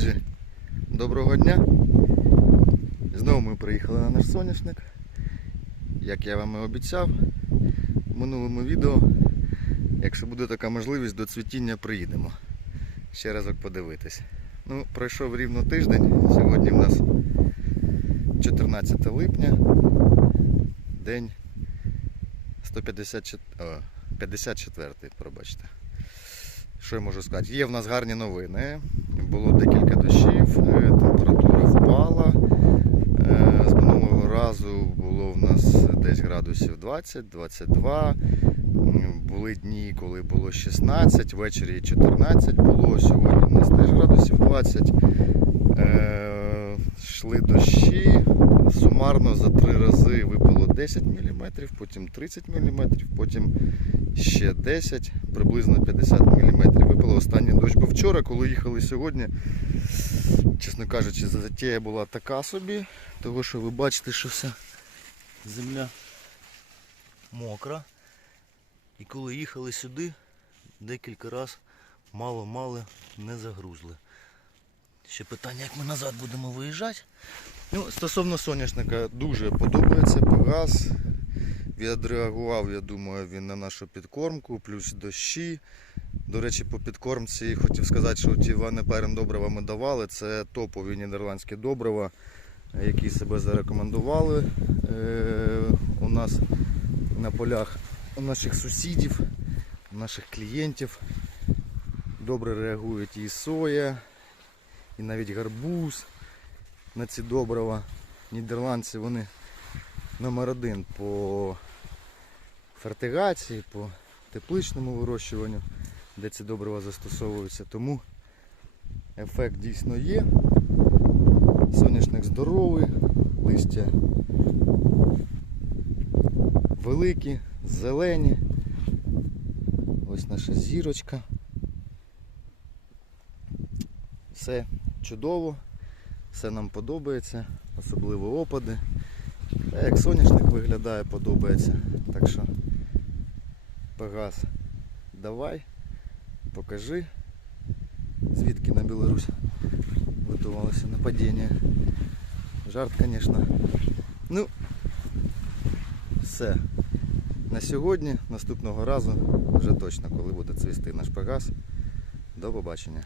Друзі, доброго дня! Знову ми приїхали на наш соняшник. Як я вам і обіцяв в минулому відео, якщо буде така можливість, до цвітіння приїдемо. Ще разок подивитись. Ну, пройшов рівно тиждень. Сьогодні в нас 14 липня, день 154, 54, пробачте. Що я можу сказати? Є в нас гарні новини. Було декілька дощів, е, температура впала. Е, З минулого разу було в нас десь градусів 20-22. Були дні, коли було 16, ввечері 14 було. Сьогодні в нас теж градусів 20. Е, Йшли дощі. Сумарно за три рази випало 10 мм, потім 30 мм, потім ще 10, приблизно 50 мм випало. Останній дощ був вчора, коли їхали сьогодні. Чесно кажучи, затія була така собі, того що ви бачите, що вся земля мокра. І коли їхали сюди, декілька разів мало-мало не загрузли. Ще питання, як ми назад будемо виїжджати. Ну, стосовно соняшника, дуже подобається Пегас. Відреагував, я думаю, він на нашу підкормку, плюс дощі. До речі, по підкормці хотів сказати, що ті ванеперен добрива ми давали. Це топові нідерландські добрива, які себе зарекомендували е, у нас на полях у наших сусідів, у наших клієнтів. Добре реагують і соя, і навіть гарбуз на ці добрива. Нідерландці вони номер один по фертигації, по тепличному вирощуванню, де ці добрива застосовуються. Тому ефект дійсно є. Соняшник здоровий, листя великі, зелені. Ось наша зірочка. Все чудово, все нам подобається, особливо опади. Та як соняшник виглядає, подобається. Так що Пегас, давай, покажи, звідки на Білорусь готувалося нападіння. Жарт, звісно. Ну, все. На сьогодні, наступного разу, вже точно, коли буде цвісти наш Пегас. До побачення.